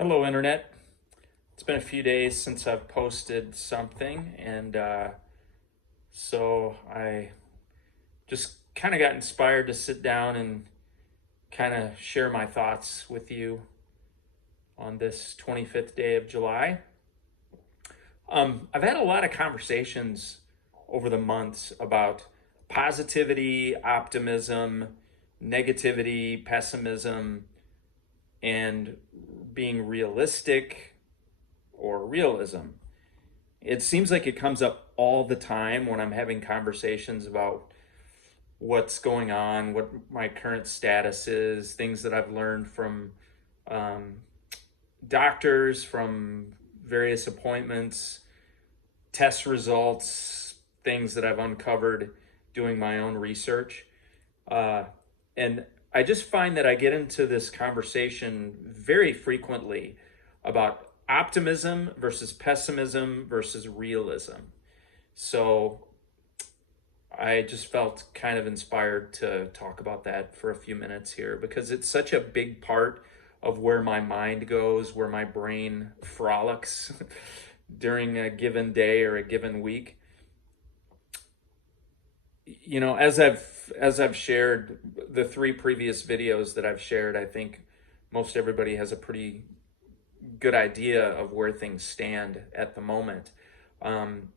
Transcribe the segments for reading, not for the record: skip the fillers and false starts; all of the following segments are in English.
Hello, Internet. It's been a few days since I've posted something, and so I just kind of got inspired to sit down and kind of share my thoughts with you on this 25th day of July. I've had a lot of conversations over the months about positivity, optimism, negativity, pessimism, and being realistic or realism. It seems like it comes up all the time when I'm having conversations about what's going on, what my current status is, things that I've learned from um, doctors, from various appointments, test results, things that I've uncovered doing my own research. And I just find that I get into this conversation very frequently about optimism versus pessimism versus realism. So I just felt kind of inspired to talk about that for a few minutes here because it's such a big part of where my mind goes, where my brain frolics during a given day or a given week. You know, as I've shared the three previous videos that I've shared, I think most everybody has a pretty good idea of where things stand at the moment. Um,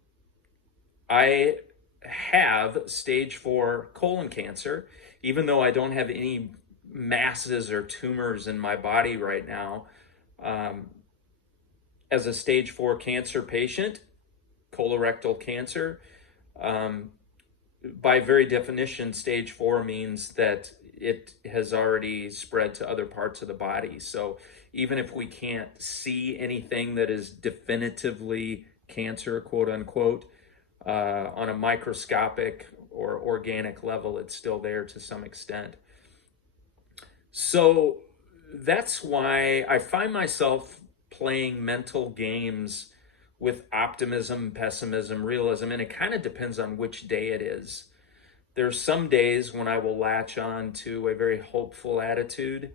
I have stage 4 colon cancer, even though I don't have any masses or tumors in my body right now. Um, as a stage 4 cancer patient, colorectal cancer, um, by very definition, stage 4 means that it has already spread to other parts of the body. So even if we can't see anything that is definitively cancer, quote unquote, on a microscopic or organic level, it's still there to some extent. So that's why I find myself playing mental games with optimism, pessimism, realism, and it kind of depends on which day it is. There's some days when I will latch on to a very hopeful attitude,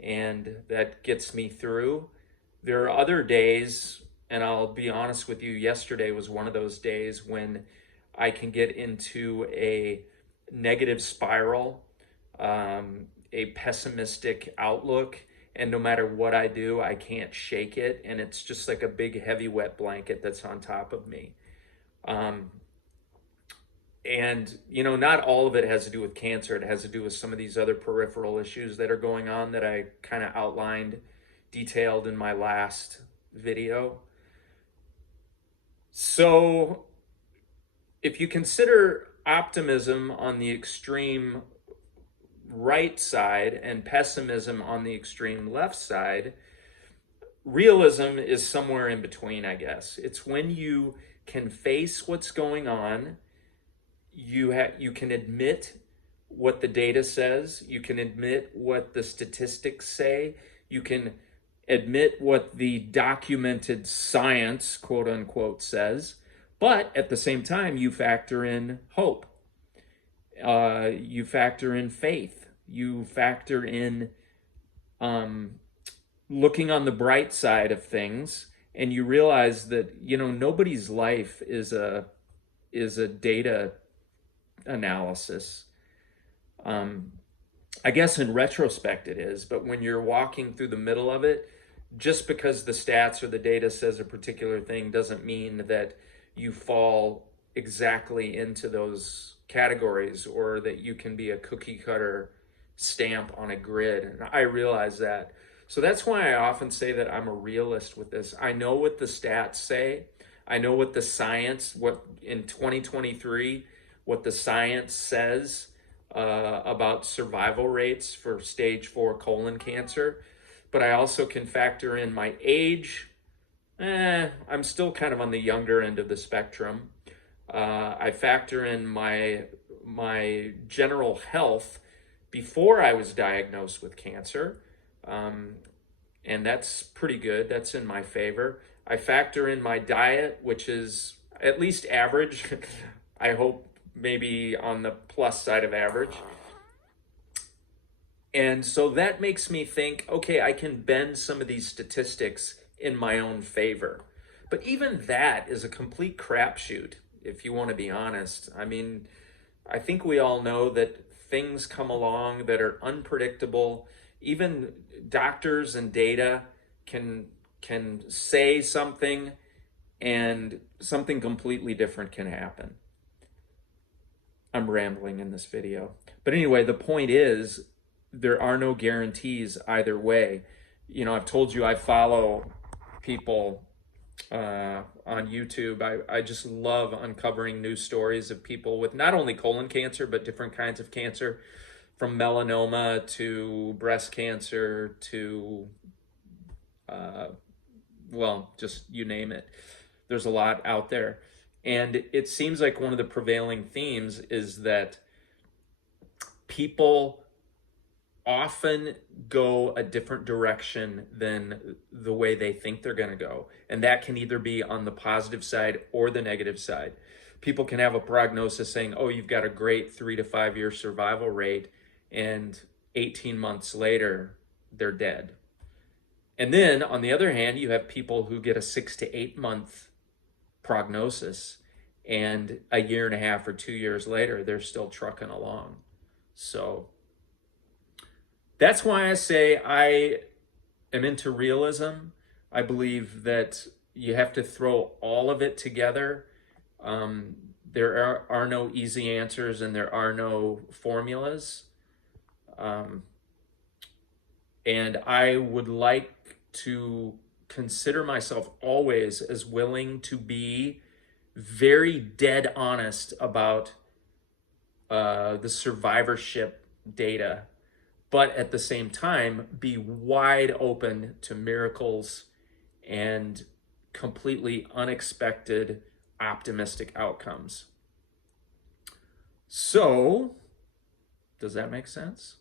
and that gets me through. There are other days, and I'll be honest with you, yesterday was one of those days when I can get into a negative spiral, a pessimistic outlook, and no matter what I do, I can't shake it, and it's just like a big heavy wet blanket that's on top of me. Um, and you know, not all of it has to do with cancer. It has to do with some of these other peripheral issues that are going on that I kind of outlined, detailed in my last video. So if you consider optimism on the extreme right side and pessimism on the extreme left side, realism is somewhere in between, I guess. It's when you can face what's going on, you can admit what the data says, you can admit what the statistics say, you can admit what the documented science, quote unquote, says, but at the same time, you factor in hope. You factor in faith. You factor in looking on the bright side of things, and you realize that nobody's life is a data analysis. I guess in retrospect it is, but when you're walking through the middle of it, just because the stats or the data says a particular thing doesn't mean that you fall exactly into those categories or that you can be a cookie cutter stamp on a grid. And I realize that. So that's why I often say that I'm a realist with this. I know what the stats say. I know what the science, what in 2023, what the science says about survival rates for stage 4 colon cancer. But I also can factor in my age. I'm still kind of on the younger end of the spectrum. I factor in my general health before I was diagnosed with cancer, and that's pretty good. That's in my favor. I factor in my diet, which is at least average. I hope maybe on the plus side of average. And so that makes me think, okay, I can bend some of these statistics in my own favor. But even that is a complete crapshoot, if you want to be honest. I mean, I think we all know that things come along that are unpredictable. Even doctors and data can say something and something completely different can happen. I'm rambling in this video. But anyway, the point is there are no guarantees either way. You know, I've told you I follow people on YouTube. I just love uncovering new stories of people with not only colon cancer, but different kinds of cancer, from melanoma to breast cancer to, well, just you name it. There's a lot out there. And it seems like one of the prevailing themes is that people often go a different direction than the way they think they're going to go. And that can either be on the positive side or the negative side. People can have a prognosis saying, oh, you've got a great 3 to 5 year survival rate, and 18 months later, they're dead. And then on the other hand, you have people who get a 6 to 8 month prognosis, and a year and a half or 2 years later, they're still trucking along. So that's why I say I am into realism. I believe that you have to throw all of it together. There are no easy answers and there are no formulas. And I would like to consider myself always as willing to be very dead honest about the survivorship data, but at the same time be wide open to miracles and completely unexpected optimistic outcomes. So, does that make sense?